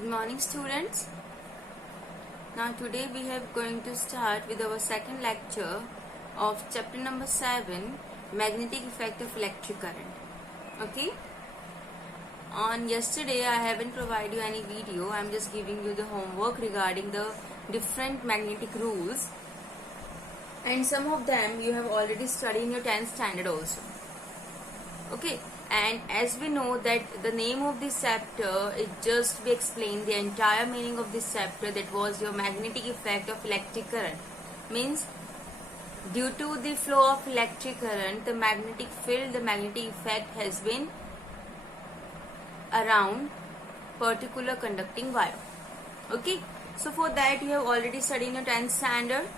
Good morning, students. Now today we are going to start with our second lecture of chapter number 7, magnetic effect of electric current. Okay. On yesterday I haven't provided you any video. I'm just giving you the homework regarding the different magnetic rules, and some of them you have already studied in your 10th standard also. Okay. And as we know that the name of this chapter is just to explain the entire meaning of this chapter, that was your magnetic effect of electric current. Means due to the flow of electric current, the magnetic field, the magnetic effect has been around particular conducting wire. Okay. So for that you have already studied in your 10th standard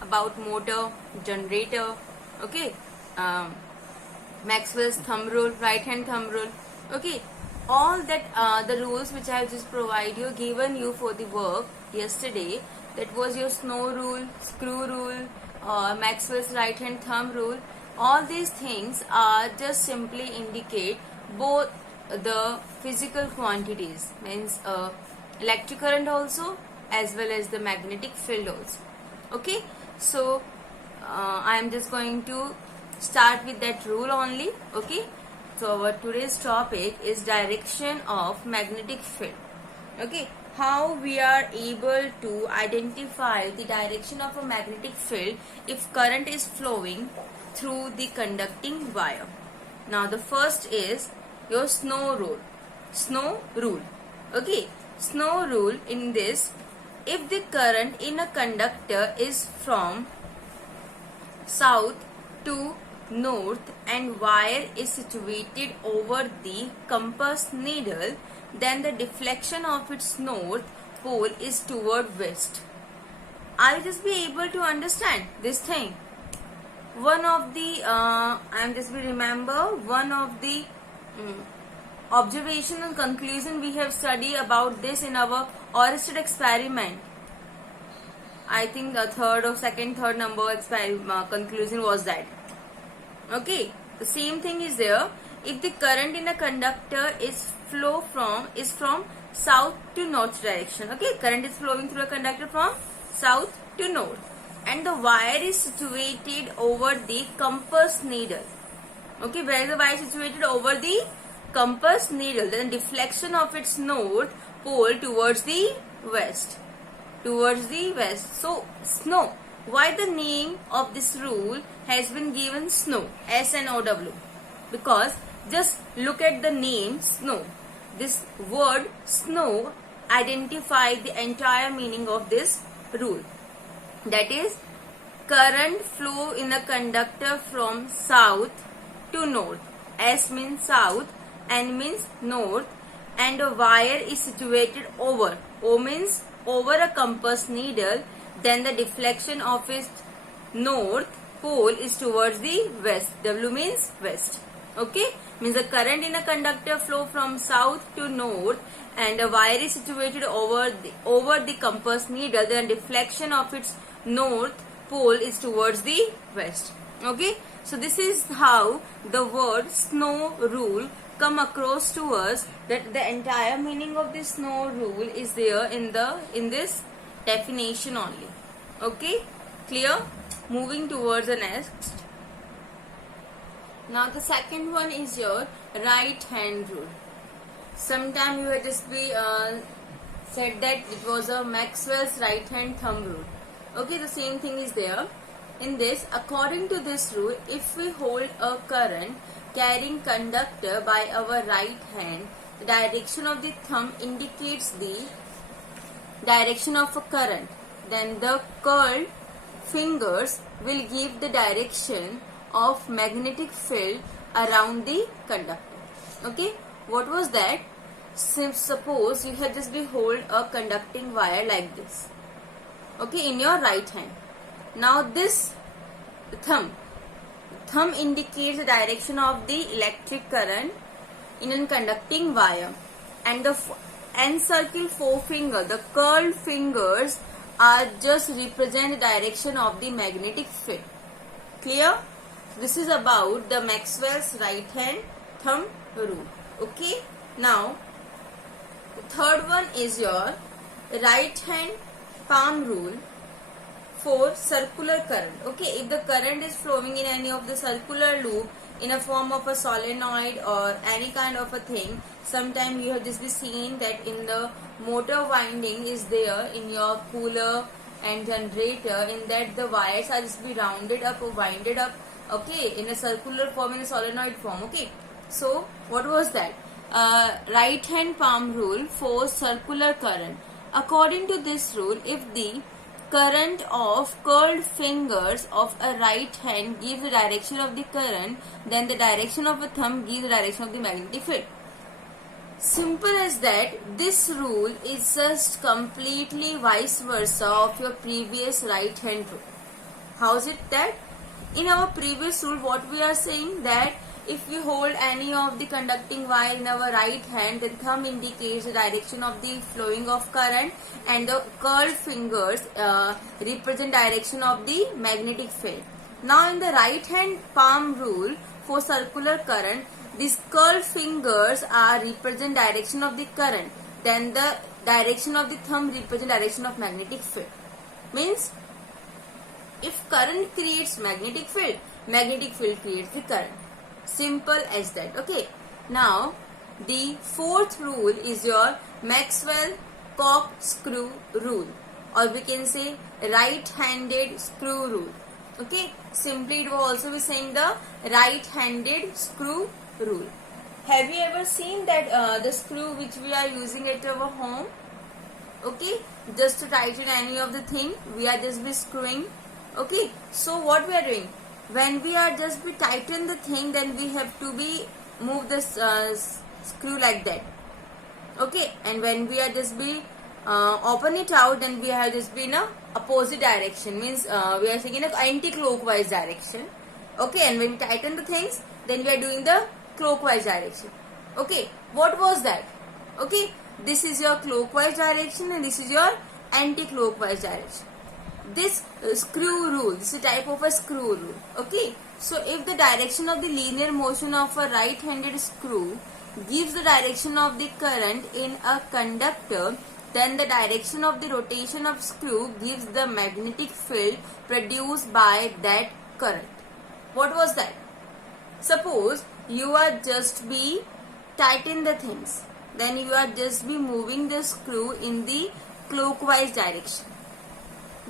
about motor, generator. Okay. Maxwell's thumb rule, right hand thumb rule. Okay, all that the rules which I have just provided you, given you for the work yesterday, that was your snow rule, screw rule, Maxwell's right hand thumb rule. All these things are just simply indicate both the physical quantities, means electric current also as well as the magnetic field also. Okay, so I am just going to start with that rule only. Okay, so our today's topic is direction of magnetic field. Okay, how we are able to identify the direction of a magnetic field if current is flowing through the conducting wire. Now the first is your snow rule. Okay, snow rule in this, if the current in a conductor is from south to north and wire is situated over the compass needle, then the deflection of its north pole is toward west. I'll just be able to understand this thing. One of the one of the observation and conclusion we have studied about this in our Oersted experiment. I think the third number conclusion was that. Okay, the same thing is there. If the current in a conductor is from south to north direction. Okay, current is flowing through a conductor from south to north, and the wire is situated over the compass needle. Okay, where is the wire situated? Over the compass needle. Then deflection of its north pole towards the west. So snow. Why the name of this rule has been given snow, S-N-O-W? Because just look at the name snow. This word snow identifies the entire meaning of this rule. That is, current flow in a conductor from south to north. S means south, N means north, and a wire is situated over. O means over a compass needle. Then the deflection of its north pole is towards the west. W means west. Okay, means the current in a conductor flow from south to north, and a wire is situated over the compass needle. Then deflection of its north pole is towards the west. Okay, so this is how the word snow rule come across to us, that the entire meaning of this snow rule is there in this definition only. Okay, clear? Moving towards the next. Now the second one is your right hand rule. Sometime you have just said that it was a Maxwell's right hand thumb rule. Okay, the same thing is there. In this, according to this rule, if we hold a current carrying conductor by our right hand, the direction of the thumb indicates the direction of a current. Then the curled fingers will give the direction of magnetic field around the conductor. Okay, what was that? Suppose you had just hold a conducting wire like this. Okay, in your right hand. Now this thumb indicates the direction of the electric current in a conducting wire, and the encircled forefinger, the curled fingers, are just represent the direction of the magnetic field. Clear? This is about the Maxwell's right hand thumb rule. Okay. Now The third one is your right hand palm rule for circular current. Okay, if the current is flowing in any of the circular loop in a form of a solenoid or any kind of a thing, sometime you have just seen that in the motor winding is there in your cooler and generator, in that the wires are just be rounded up or winded up, okay, in a circular form, in a solenoid form. Okay, so what was that? Right hand palm rule for circular current. According to this rule, if the current of curled fingers of a right hand gives the direction of the current, then the direction of a thumb gives the direction of the magnetic field. Simple as that. This rule is just completely vice versa of your previous right hand rule. How is it that? In our previous rule, what we are saying, that if we hold any of the conducting wire in our right hand, then thumb indicates the direction of the flowing of current and the curled fingers represent direction of the magnetic field. Now in the right hand palm rule for circular current, these curled fingers are represent direction of the current, then the direction of the thumb represent direction of magnetic field. Means if current creates magnetic field creates the current. Simple as that. Okay. Now the fourth rule is your Maxwell corkscrew rule, or we can say right-handed screw rule. Okay. Simply it will also be saying the right-handed screw rule. Have you ever seen that the screw which we are using at our home? Okay. Just to tighten any of the thing, we are just be screwing. Okay. So what we are doing? When we are just be tighten the thing, then we have to be move this screw like that. Okay, and when we are just be open it out, then we have just be in a opposite direction. Means we are taking a anti-clockwise direction. Okay, and when we tighten the things, then we are doing the clockwise direction. Okay, what was that? Okay, this is your clockwise direction and this is your anti-clockwise direction. This screw rule, this is a type of a screw rule. Okay, so if the direction of the linear motion of a right-handed screw gives the direction of the current in a conductor, then the direction of the rotation of screw gives the magnetic field produced by that current. What was that? Suppose you are just be tighten the things, then you are just be moving the screw in the clockwise direction.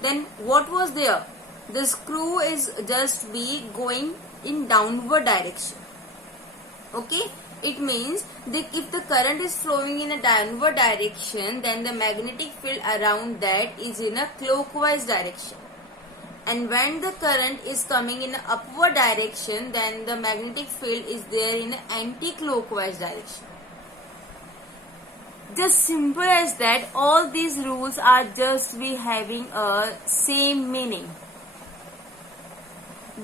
Then what was there? The screw is just be going in downward direction. Okay, it means that if the current is flowing in a downward direction, then the magnetic field around that is in a clockwise direction. And when the current is coming in an upward direction, then the magnetic field is there in an anti-clockwise direction. Just simple as that. All these rules are just be having a same meaning.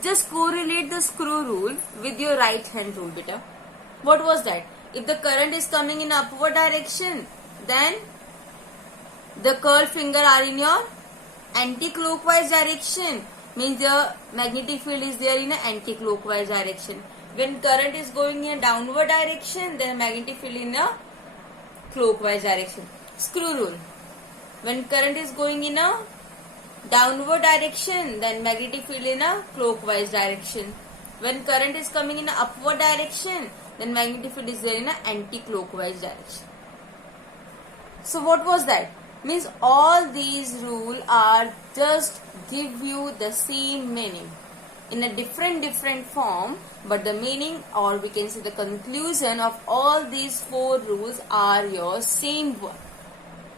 Just correlate the screw rule with your right hand rule, beta. What was that? If the current is coming in upward direction, then the curled finger are in your anti-clockwise direction. Means the magnetic field is there in an anti-clockwise direction. When current is going in a downward direction, then magnetic field in a clockwise direction. Screw rule. When current is going in a downward direction, then magnetic field in a clockwise direction. When current is coming in a upward direction, then magnetic field is there in a anti-clockwise direction. So what was that? Means all these rules are just give you the same meaning in a different form, but the meaning, or we can say the conclusion of all these four rules are your same one.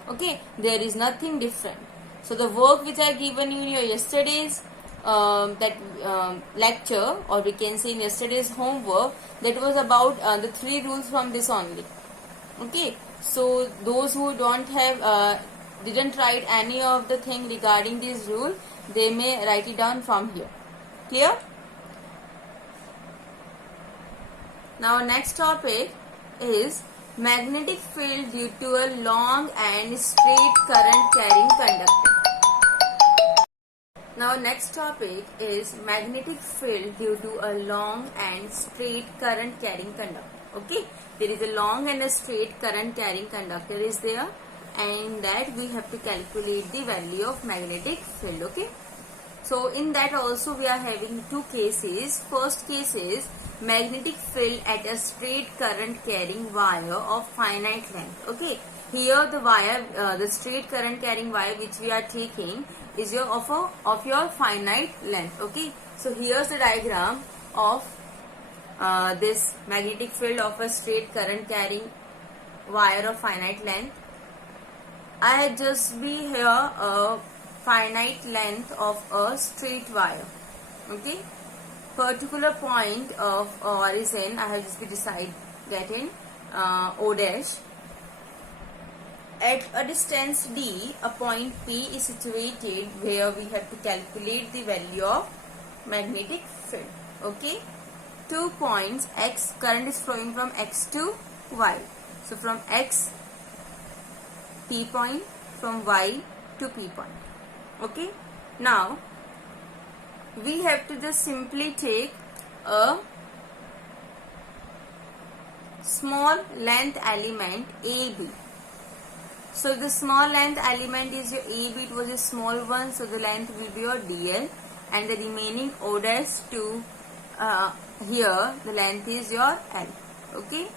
Okay, there is nothing different. So the work which I given you in your yesterday's lecture, or we can say in yesterday's homework, that was about the three rules from this only. Okay, so those who don't have didn't write any of the thing regarding this rule, they may write it down from here. Clear? Now next topic is magnetic field due to a long and straight current carrying conductor. Now next topic is magnetic field due to a long and straight current carrying conductor. Okay, there is a long and a straight current carrying conductor is there, and that we have to calculate the value of magnetic field. Okay, so in that also we are having two cases. First case is magnetic field at a straight current carrying wire of finite length. Okay, here the wire, the straight current carrying wire which we are taking is of your finite length. Okay, so here's the diagram of this magnetic field of a straight current carrying wire of finite length. I have just be here a finite length of a straight wire. Okay, particular point of origin I have just be getting O dash. At a distance D, a point P is situated where we have to calculate the value of magnetic field. Okay, 2 points X, current is flowing from X to Y. So from X, P point, from Y to P point. Okay, now we have to just simply take a small length element AB. So the small length element is your AB, it was a small one, so the length will be your DL, and the remaining O dash to here the length is your L. Okay,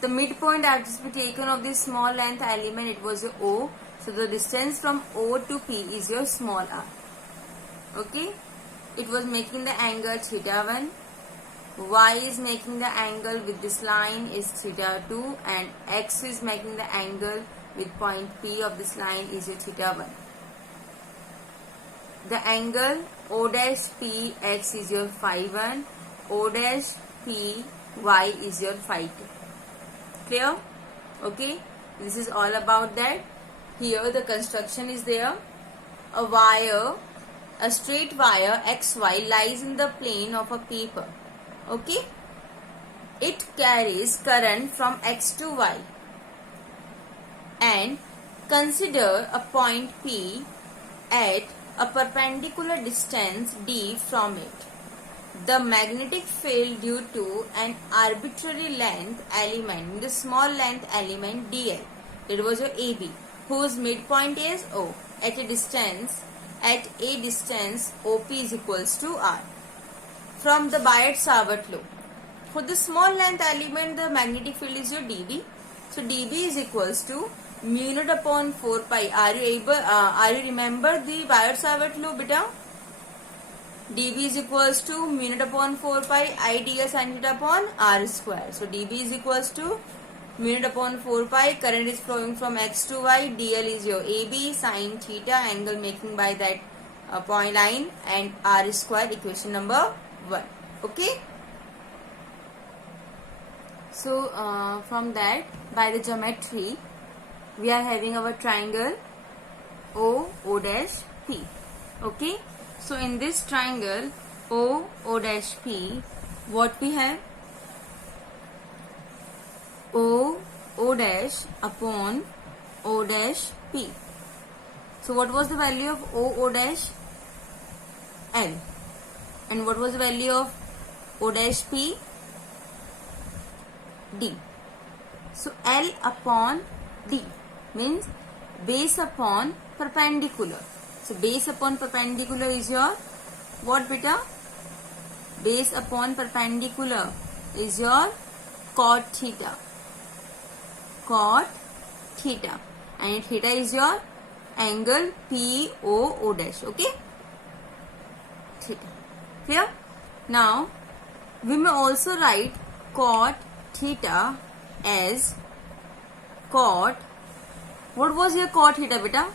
the midpoint I have just be taken of this small length element, it was your O, so the distance from O to P is your small r. Okay, it was making the angle theta 1, Y is making the angle with this line is theta 2, and X is making the angle with point P of this line is your theta 1. The angle O dash P X is your phi 1, O dash P Y is your phi 2. Clear? Okay, this is all about that. Here the construction is there. A wire, a straight wire XY lies in the plane of a paper. Okay, it carries current from X to Y, and consider a point P at a perpendicular distance D from it. The magnetic field due to an arbitrary length element, the small length element DL, it was your AB, whose midpoint is O, at a distance OP is equals to R. From the Biot-Savart law, for the small length element the magnetic field is your dB. So dB is equals to mu naught upon 4 pi. Are you remember the Biot-Savart law, beta? dB is equals to mu naught upon 4 pi I ds sin theta upon R square. So dB is equals to mu naught upon 4 pi. Current is flowing from X to Y. DL is your AB, sin theta, angle making by that point line, and R square, equation number 1. Okay, so from that, by the geometry we are having our triangle O dash P. Okay, so in this triangle O dash P, what we have? O dash upon O dash P. So what was the value of O dash? L. And what was the value of O dash P? D. So L upon D means base upon perpendicular. So base upon perpendicular is your what, beta? Base upon perpendicular is your cot theta. Cot theta. And theta is your angle PO dash. Okay? Theta. Clear? Now, we may also write cot theta as cot. What was your cot theta, beta?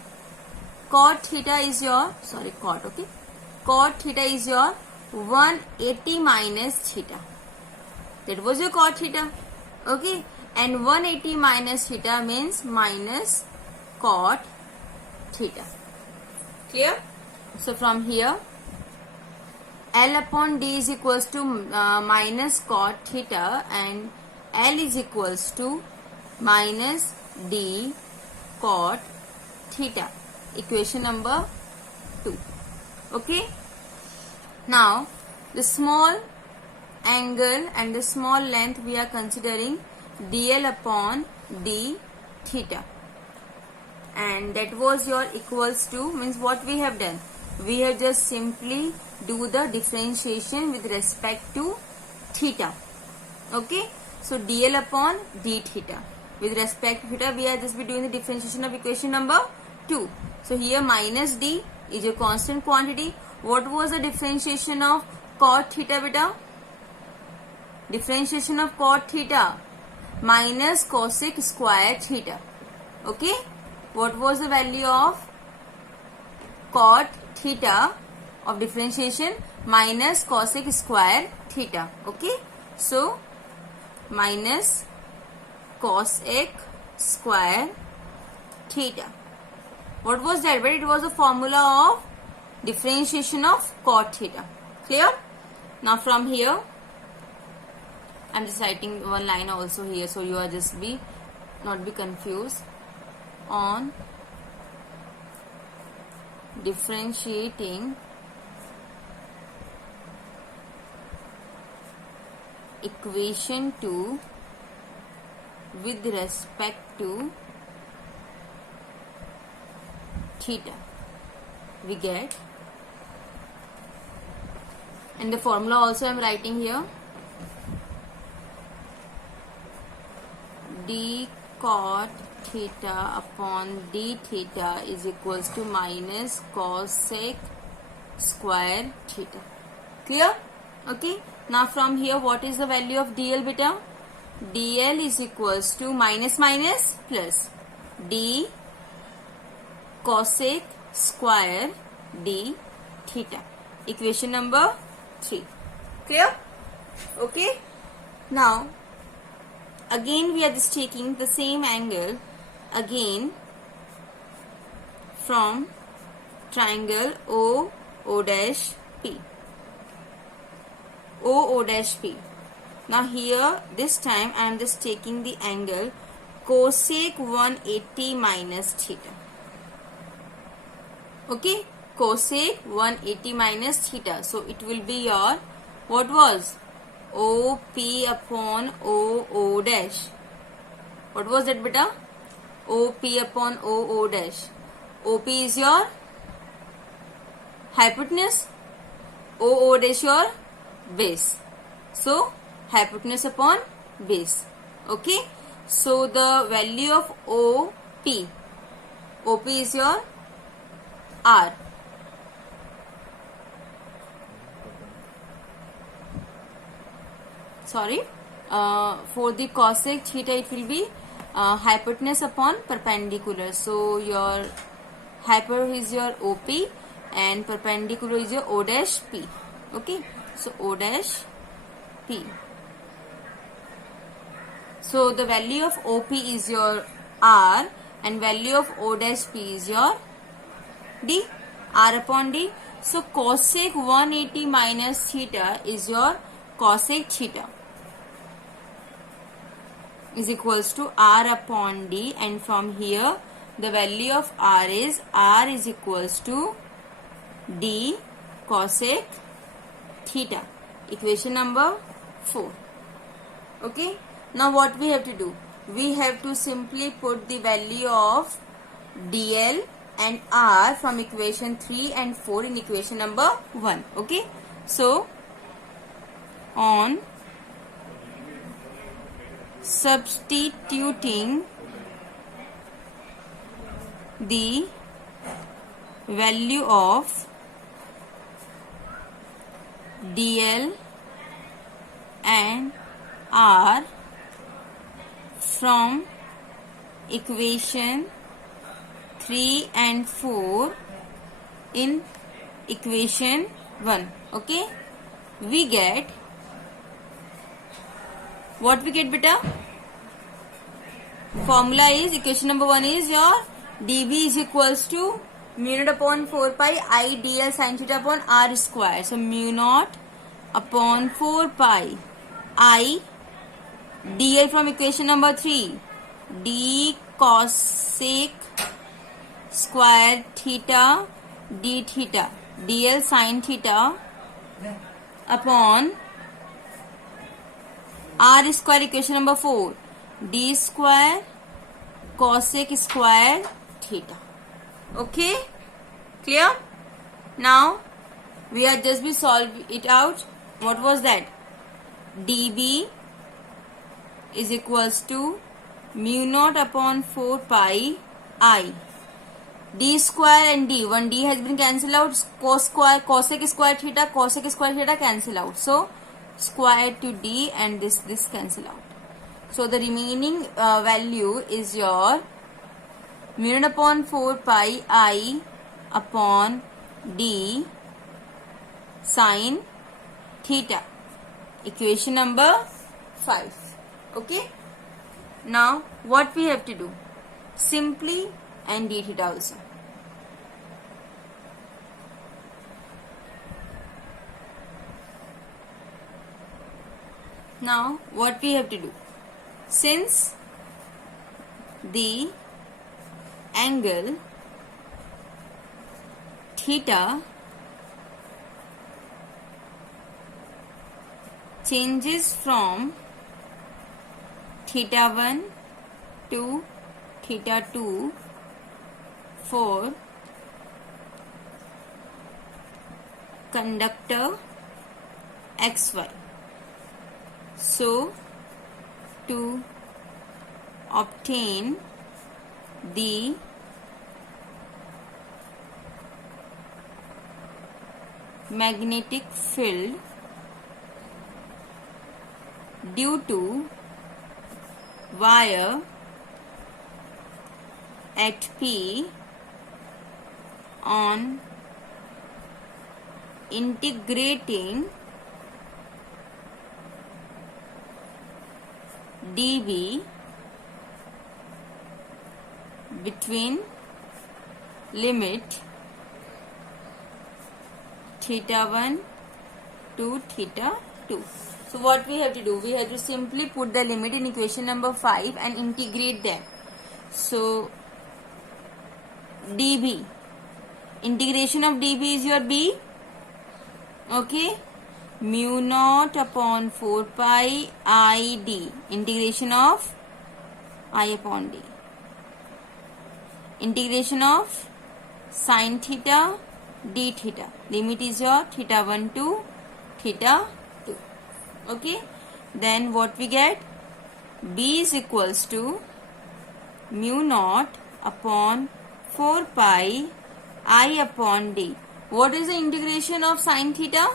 Cot theta is your, cot, okay? Cot theta is your 180 minus theta. That was your cot theta. Okay? And 180 minus theta means minus cot theta. Clear? So from here, L upon D is equals to minus cot theta, and L is equals to minus D cot theta. Equation number 2. Okay. Now the small angle and the small length we are considering dl upon d theta, and that was your equals to, means what we have done, we have just simply do the differentiation with respect to theta. Okay, so dl upon d theta with respect to theta, we are just be doing the differentiation of equation number 2. So here minus d is a constant quantity. What was the differentiation of cot theta beta? Differentiation of cot theta minus cosec square theta. Okay, what was the value of cot theta of differentiation? Minus cosec square theta. Okay, so minus cosec square theta. What was that? But it was a formula of differentiation of cot theta. Clear? Now from here, I'm just writing one line also here, so you are just not be confused. On differentiating equation 2 with respect to theta, we get, and the formula also I am writing here, d cot theta upon d theta is equals to minus cosec square theta. Clear? Okay, now from here what is the value of dl beta? dl is equals to minus minus plus d cosec square d theta, equation number 3. Clear? Okay, now again we are just taking the same angle again from triangle O dash P. O dash P. Now here this time I am just taking the angle cosec 180 minus theta. Okay, cosec 180 minus theta. So it will be your, what was, OP upon O dash. What was that beta? OP upon O dash. OP is your hypotenuse, O dash your base. So hypotenuse upon base. Okay, so the value of OP is your R. Sorry, for the cosec theta it will be hypotenuse upon perpendicular. So your hyper is your OP and perpendicular is your O dash P. Okay, so O dash P. So the value of OP is your R and value of O dash P is your D, R upon D. So cosec 180 minus theta is your cosec theta is equals to R upon D, and from here the value of R is equals to D cosec theta, equation number 4. Okay, now what we have to do? We have to simply put the value of DL and R from equation 3 and 4 in equation number 1. Okay, so on substituting the value of DL and R from equation 3 and 4 in equation 1. Okay, we get, what we get beta? Formula is, equation number 1 is your dB is equals to mu naught upon 4 pi I dl sin theta upon R square. So mu naught upon 4 pi I dl from equation number 3 d cosec square theta d theta dl sin theta upon R square equation number 4. D square cosec square theta. Okay? Clear? Now, we are just be solve it out. What was that? dB is equals to mu naught upon 4 pi I. D square and D. One D has been cancelled out. Cosec square theta cancel out. So, square to D and this cancel out. So, the remaining value is your mu naught upon 4 pi I upon D sin theta. Equation number 5. Okay. Now, what we have to do? Simply and d theta also. Now, what we have to do? Since the angle theta changes from theta 1 to theta 2 for conductor XY. So, to obtain the magnetic field due to wire at P on integrating dB between limit theta 1 to theta 2. So what we have to do? We have to simply put the limit in equation number 5 and integrate them. So dB, integration of dB is your B. Okay, mu naught upon 4 pi I D, integration of I upon D, integration of sin theta d theta, limit is your theta 1 to theta 2. Okay, then what we get? B is equals to mu naught upon 4 pi I upon D. What is the integration of sin theta?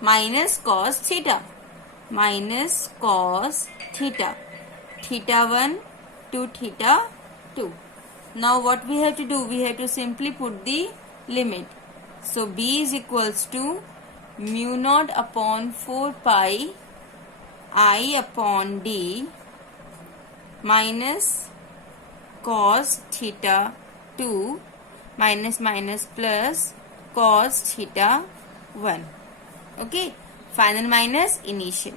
Minus cos theta. Minus cos theta. Theta 1 to theta 2. Now what we have to do? We have to simply put the limit. So B is equals to mu naught upon 4 pi I upon D minus cos theta 2 minus plus cos theta 1. Okay, final minus initial.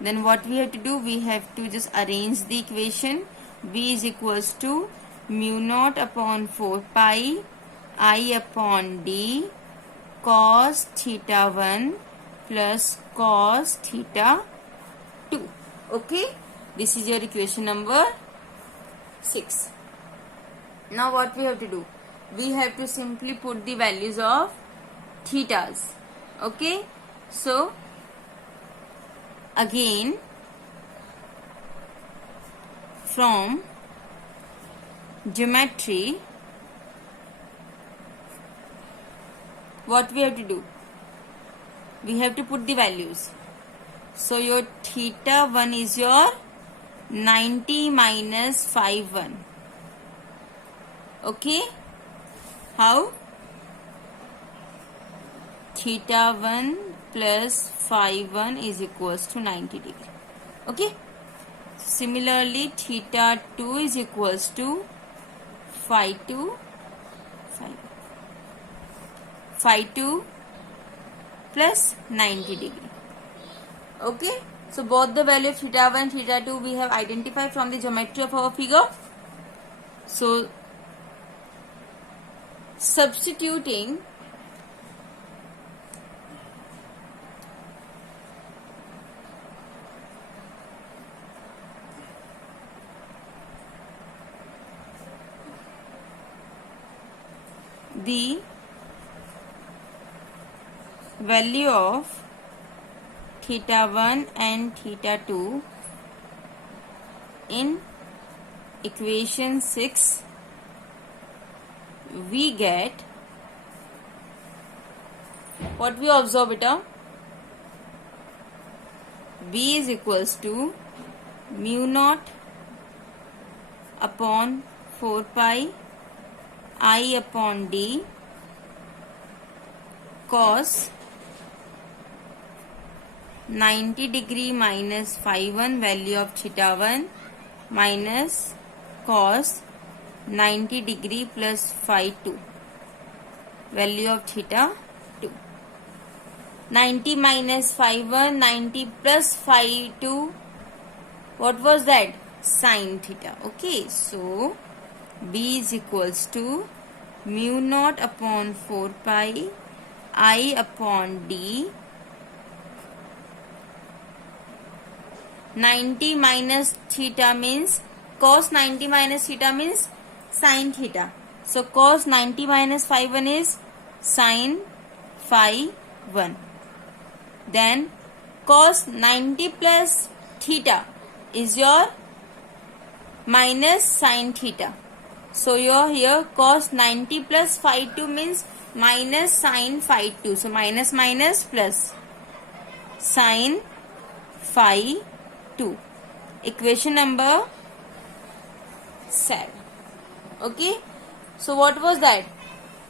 Then what we have to do? We have to just arrange the equation. B is equals to mu naught upon 4 pi I upon D cos theta 1 plus cos theta 2. Okay, this is your equation number 6. Now what we have to do? We have to simply put the values of thetas. Okay, so again from geometry, what we have to do? We have to put the values. So your theta 1 is your 90 minus 5 1. Okay, how? Theta 1 plus phi 1 is equals to 90 degree. Okay. Similarly, theta 2 is equals to phi 2 plus 90 degree. Okay. So both the value of theta 1 and theta 2 we have identified from the geometry of our figure. So substituting the value of theta 1 and theta 2 in equation 6, we get what we observe beta. B is equals to mu naught upon 4 pi I upon D cos 90 degree minus phi 1 value of theta 1 minus cos 90 degree plus phi 2 value of theta 2. 90 minus phi 1, 90 plus phi 2, what was that? Sin theta. Okay, so B is equals to mu naught upon 4 pi I upon D. 90 minus theta means cos 90 minus theta means sin theta. So cos 90 minus phi 1 is sin phi 1. Then cos 90 plus theta is your minus sin theta. So here cos 90 plus phi 2 means minus sin phi 2. So minus minus plus sin phi 2. Equation number 7. Okay. So what was that?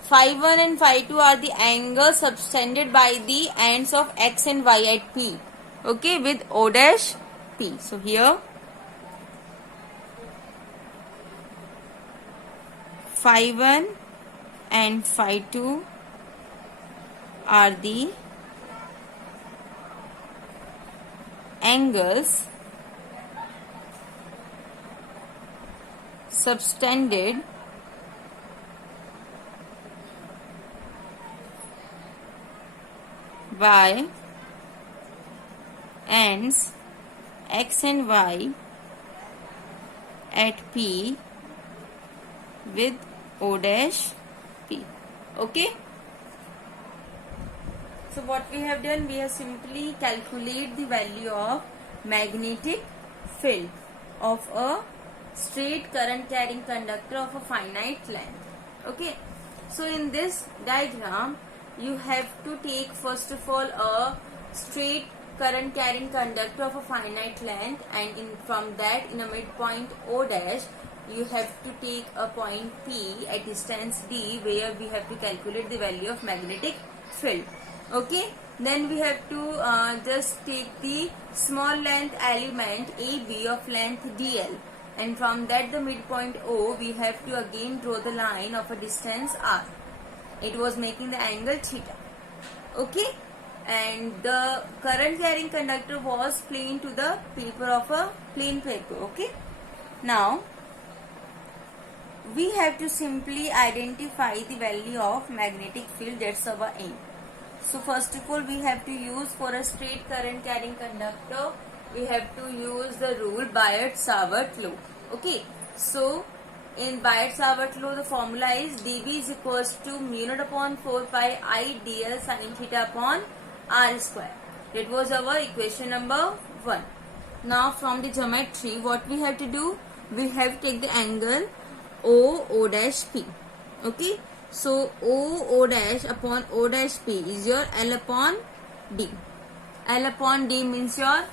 Phi 1 and phi 2 are the angles subtended by the ends of x and y at P. Okay, with O dash P. So here phi 1 and phi 2 are the angles subtended by ends x and y at P with O dash P. Okay. So what we have done, we have simply calculate the value of magnetic field of a straight current carrying conductor of a finite length. Okay. So in this diagram, you have to take first of all a straight current carrying conductor of a finite length, and from that in a midpoint O dash you have to take a point P at distance D, where we have to calculate the value of magnetic field. Okay, then we have to just take the small length element AB of length DL, and from that the midpoint O we have to again draw the line of a distance R. It was making the angle theta. Okay, and the current carrying conductor was plain to the paper of a plain paper. Okay, now we have to simply identify the value of magnetic field. That's our aim. So first of all, we have to use, for a straight current carrying conductor, we have to use the rule Biot-Savart law. Okay, so in Biot-Savart law, the formula is dB is equals to mu naught upon 4 pi I dl sin theta upon r square. That was our equation number 1. Now from the geometry, what we have to do, we have to take the angle O dash P. Okay, so O dash upon O dash P is your L upon D. L upon D means your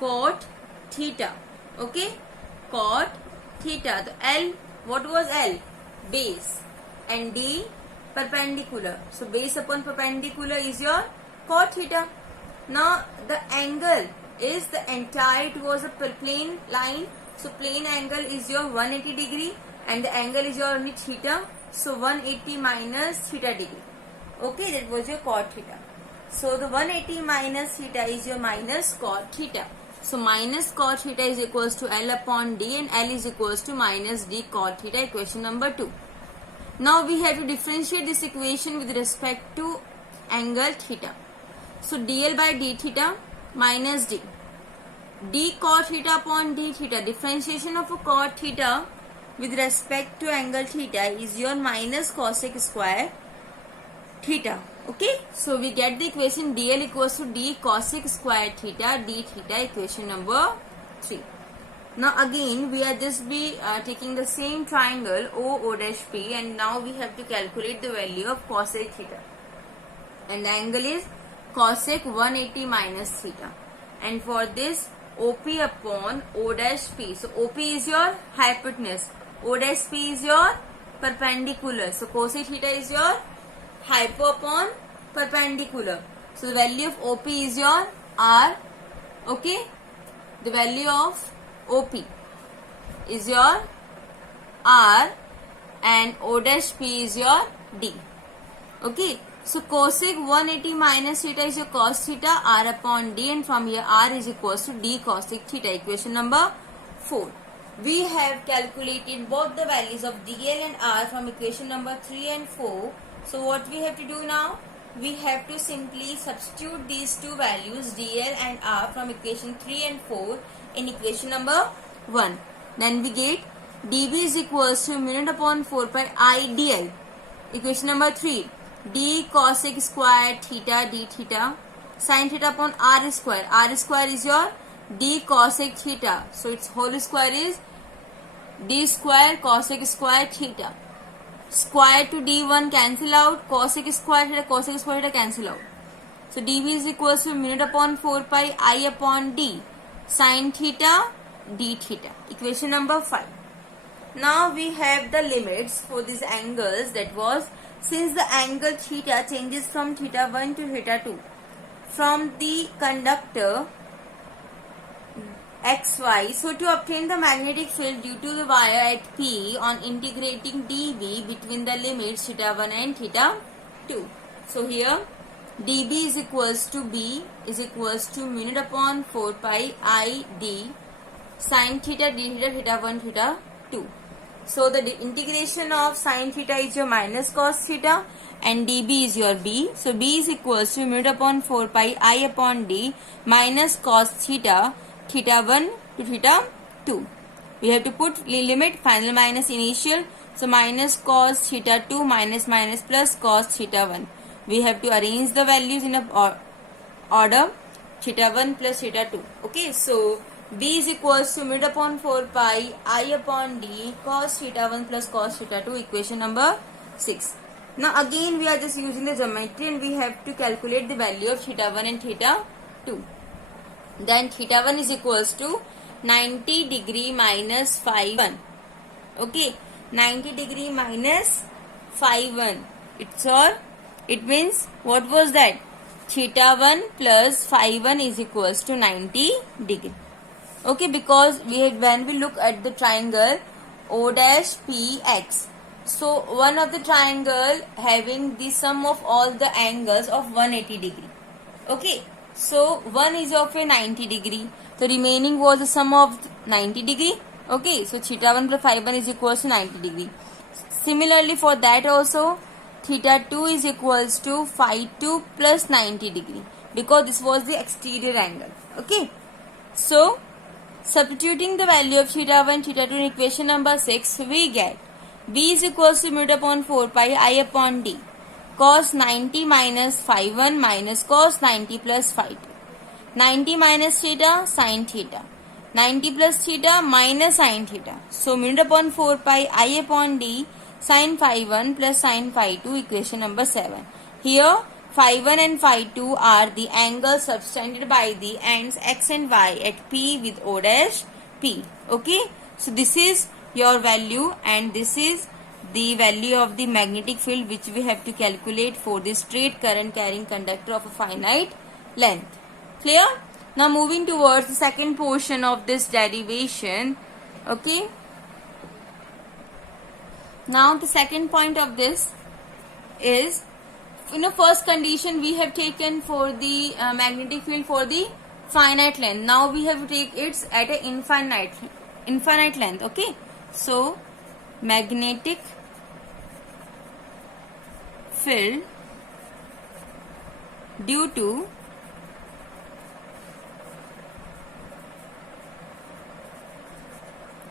cot theta. Okay, cot theta. The L, what was L? Base, and D perpendicular. So base upon perpendicular is your cot theta. Now the angle is the entire, it was a plane line. So plane angle is your 180 degree. And the angle is your only theta, so 180 minus theta degree. Okay, that was your cot theta. So the 180 minus theta is your minus cot theta. So minus cot theta is equals to L upon D, and L is equals to minus D cot theta, equation number 2. Now we have to differentiate this equation with respect to angle theta. So dl by d theta minus d. D cot theta upon d theta, differentiation of a cot theta with respect to angle theta is your minus cosec square theta. Okay, so we get the equation dl equals to d cosec square theta d theta, equation number 3. Now again we are just be taking the same triangle O dash P, and now we have to calculate the value of cosec theta, and the angle is cosec 180 minus theta, and for this OP upon O dash P. So OP is your hypotenuse, O dash P is your perpendicular. So cosec theta is your hypo upon perpendicular. So the value of OP is your R. Okay, the value of OP is your R and O dash P is your D. Okay, so cosec 180 minus theta is your cos theta, R upon D, and from here R is equals to D cosec theta, equation number 4. We have calculated both the values of DL and R from equation number 3 and 4. So what we have to do now? We have to simply substitute these two values DL and R from equation 3 and 4 in equation number 1. Then we get dV is equals to mu naught upon 4 pi I dl. Equation number 3, d cosec square theta d theta sin theta upon r square. R square is your d cosec theta. So its whole square is d square cosec square theta. Square to d1 cancel out, cosec square theta cancel out. So dV is equals to mu naught upon 4 pi I upon d sin theta d theta, equation number 5. Now we have the limits for these angles, that was, since the angle theta changes from theta 1 to theta 2 from the conductor xy, so to obtain the magnetic field due to the wire at P on integrating dV between the limits theta 1 and theta 2. So here dB is equals to B is equals to mu naught upon 4 pi I d sin theta d theta theta 1 theta 2. So the integration of sin theta is your minus cos theta and dB is your B. So B is equals to mu naught upon 4 pi I upon d minus cos theta theta 1 to theta 2. We have to put limit final minus initial. So minus cos theta 2 minus plus cos theta 1. We have to arrange the values in a order theta 1 plus theta 2. Okay, so B is equals to mu naught upon 4 pi I upon d cos theta 1 plus cos theta 2, equation number 6. Now again we are just using the geometry and we have to calculate the value of theta 1 and theta 2. Then theta 1 is equals to 90 degree minus phi 1. Okay, 90 degree minus phi 1. It means what was that? Theta 1 plus phi 1 is equals to 90 degree. Okay, because when we look at the triangle O dash PX, so one of the triangle having the sum of all the angles of 180 degree. Okay, so one is of a 90 degree. The remaining was the sum of 90 degree. Okay, so theta 1 plus phi 1 is equals to 90 degree. Similarly for that also, theta 2 is equals to phi 2 plus 90 degree, because this was the exterior angle. Okay, so substituting the value of theta 1 theta 2 in equation number 6, we get B is equals to mu naught upon 4 pi I upon d cos 90 minus phi 1 minus cos 90 plus phi 2. 90 minus theta sin theta, 90 plus theta minus sin theta. So mu naught upon 4 pi I upon d sin phi 1 plus sin phi 2, equation number 7. Here phi 1 and phi 2 are the angles subtended by the ends x and y at P with O dash P. Okay, so this is your value and this is the value of the magnetic field which we have to calculate for the straight current carrying conductor of a finite length. Clear? Now moving towards the second portion of this derivation. Okay, now the second point of this is, first condition we have taken for the magnetic field for the finite length. Now we have to take it at an infinite length. Okay, so magnetic field due to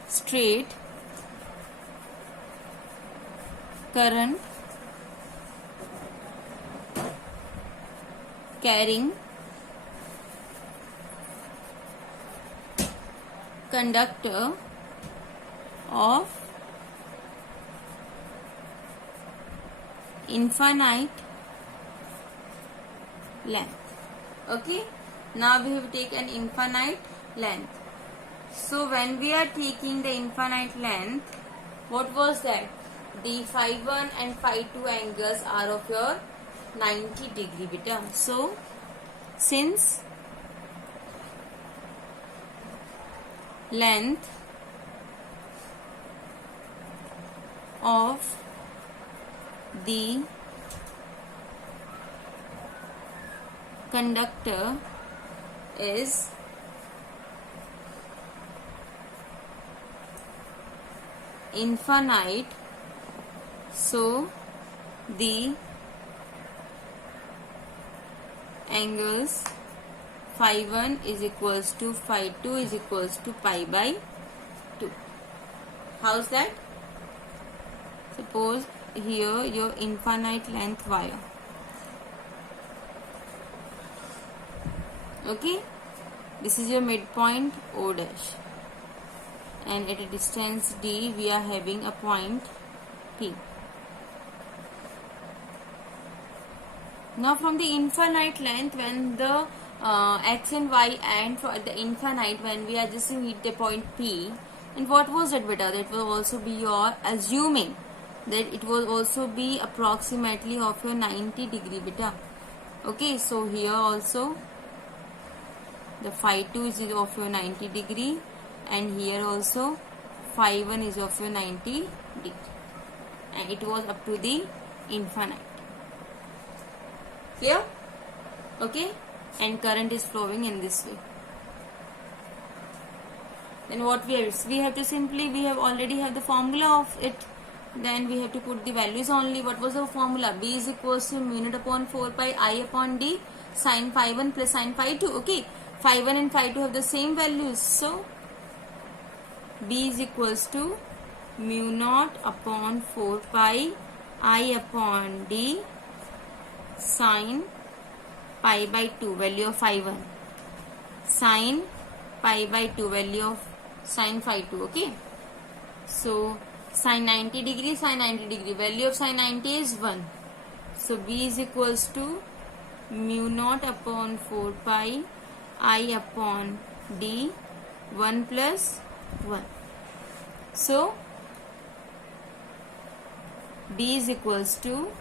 straight current carrying conductor of infinite length. Okay, now we have taken an infinite length. So when we are taking the infinite length, what was that? The phi 1 and phi 2 angles are of your 90 degree beta. So since length of the conductor is infinite, so the angles phi 1 is equals to phi 2 is equals to pi by 2. How's that? Suppose here your infinite length wire. Okay, this is your midpoint O dash, and at a distance D we are having a point P. Now from the infinite length, when the x and y and for the infinite, when we are just hit the point P, and what was that beta? That will also be your assuming that it will also be approximately of your 90 degree beta. Okay, so here also the phi 2 is of your 90 degree, and here also phi 1 is of your 90 degree, and it was up to the infinite. Clear? Okay, and current is flowing in this way. Then what we have to simply, we have already have the formula of it, then we have to put the values only. What was the formula? B is equals to mu naught upon 4 pi I upon D sin phi 1 plus sin phi 2. Okay, phi 1 and phi 2 have the same values, so B is equals to mu naught upon 4 pi I upon D sin pi by 2, value of phi 1, sin pi by 2, value of sin phi 2. Okay, so sin 90 degree, sin 90 degree, value of sin 90 is 1. So B is equals to mu naught upon 4 pi I upon D 1 plus 1. So B is equals to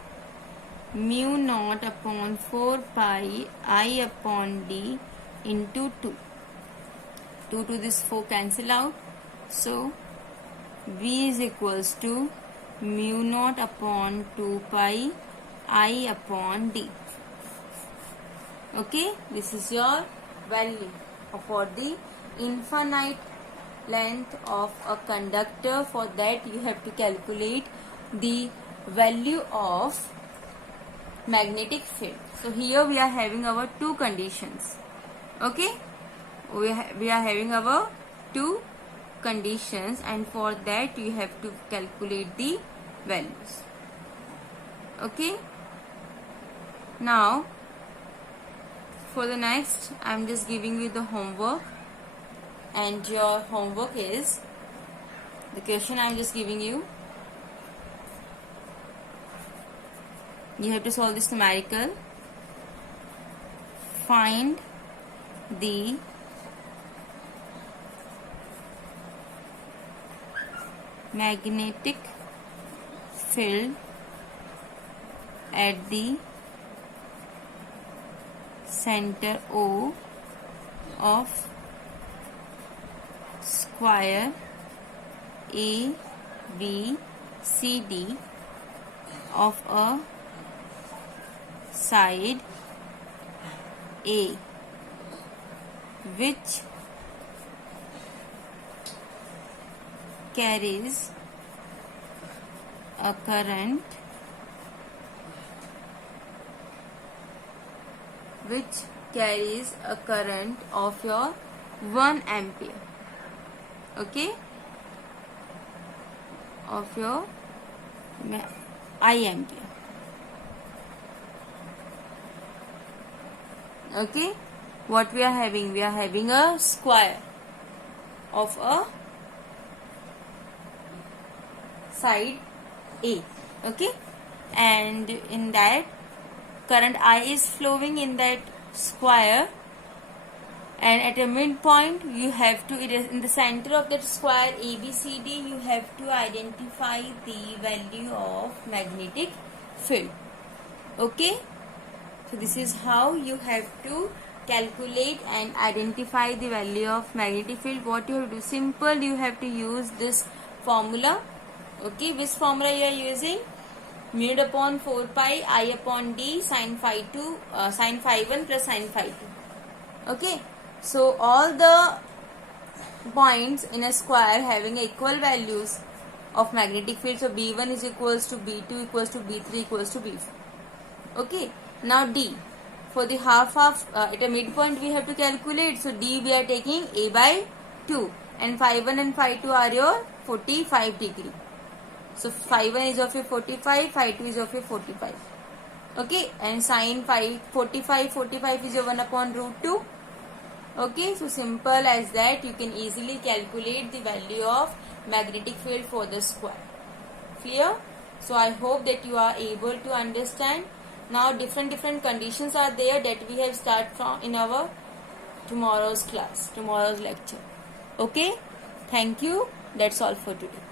mu naught upon 4 pi I upon D into 2. 2 to this 4 cancel out. So B is equals to mu naught upon 2 pi I upon D. Okay, this is your value for the infinite length of a conductor. For that you have to calculate the value of magnetic field. So here we are having our two conditions. Okay, we are having our two conditions, and for that you have to calculate the values. Okay, now for the next I am just giving you the homework, and your homework is the question I am just giving you. You have to solve this numerical. Find the magnetic field at the center O of square A B C D of a side A, which carries a current of your 1 ampere. Okay, of your I ampere. Okay, what we are having? We are having a square of a side A. Okay, and in that current I is flowing in that square, and at a midpoint you have to, it is in the center of that square ABCD, you have to identify the value of magnetic field. Okay, so this is how you have to calculate and identify the value of magnetic field. What you have to do? Simple, you have to use this formula. Okay, which formula you are using? Mu naught upon 4 pi I upon D sin phi 2 sin phi 1 plus sin phi 2. Okay, so all the points in a square having equal values of magnetic field. So B1 is equals to B2 equals to B3 equals to B4. Okay, now D. For the half at a midpoint we have to calculate. So D we are taking A by 2, and phi 1 and phi 2 are your 45 degree. So phi 1 is of a 45, phi 2 is of a 45. Okay, and sin phi 45 is a 1 upon root 2. Okay, so simple as that, you can easily calculate the value of magnetic field for the square. Clear? So I hope that you are able to understand. Now different conditions are there that we have start from in our tomorrow's class, tomorrow's lecture. Okay, thank you. That's all for today.